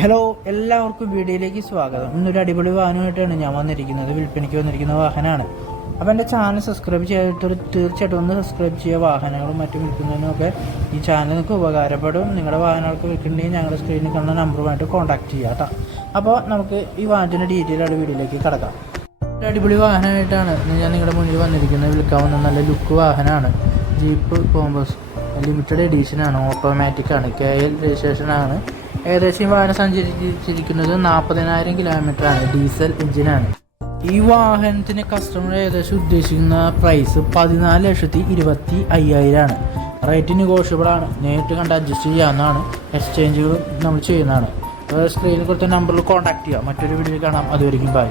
Hello, എല്ലാവർക്കും വീഡിയോയിലേക്ക് സ്വാഗതം. ഇന്നൊരു അടിപൊളി വാഹനമായിട്ടാണ് ഞാൻ വന്നിരിക്കുന്നത്. വിൽപ്പനയ്ക്ക് വന്നിരിക്കുന്ന വാഹനമാണ്. അപ്പോൾ എൻ്റെ ചാനൽ സബ്സ്ക്രൈബ് ചെയ്തിട്ട് തീർച്ചയായിട്ടും ഒന്ന് സബ്സ്ക്രൈബ് ചെയ്യുക. വാഹനങ്ങളും മറ്റും വിൽക്കുന്നതിനൊക്കെ ഈ ചാനൽ നിങ്ങൾക്ക് ഉപകാരപ്പെടും. നിങ്ങളുടെ വാഹനങ്ങൾക്ക് വിൽക്കുന്നുണ്ടെങ്കിൽ ഞങ്ങളുടെ സ്ക്രീനിൽ കാണുന്ന നമ്പറുമായിട്ട് കോൺടാക്ട് ചെയ്യുക കേട്ടോ. അപ്പോൾ നമുക്ക് ഈ വാഹനത്തിൻ്റെ ഡീറ്റെയിൽ ആയിട്ട് വീഡിയോയിലേക്ക് കിടക്കാം. ഒരു അടിപൊളി വാഹനമായിട്ടാണ് ഞാൻ നിങ്ങളുടെ മുന്നിൽ വന്നിരിക്കുന്നത്. വിൽക്കാവുന്ന നല്ല ലുക്ക് വാഹനമാണ്. ജീപ്പ് കോമ്പസ് ലിമിറ്റഡ് എഡീഷനാണ്. ഓട്ടോമാറ്റിക്കാണ്. KL രജിസ്ട്രേഷനാണ്. ഏകദേശം ഈ വാഹനം സഞ്ചരിച്ചിരിക്കുന്നത് 40,000 കിലോമീറ്ററാണ്. ഡീസൽ എഞ്ചിനാണ്. ഈ വാഹനത്തിന് കസ്റ്റമർ ഏകദേശം ഉദ്ദേശിക്കുന്ന പ്രൈസ് 14,25,000 റേറ്റ് നെഗോഷ്യബിൾ ആണ്. നേരിട്ട് കണ്ട് അഡ്ജസ്റ്റ് ചെയ്യാവുന്നതാണ്. എക്സ്ചേഞ്ചുകളും നമ്മൾ ചെയ്യുന്നതാണ്. സ്ക്രീനിൽ കൊടുത്ത നമ്പറിൽ കോൺടാക്ട് ചെയ്യുക. മറ്റൊരു വീഡിയോ കാണാം. അതുവരെയും ബൈ.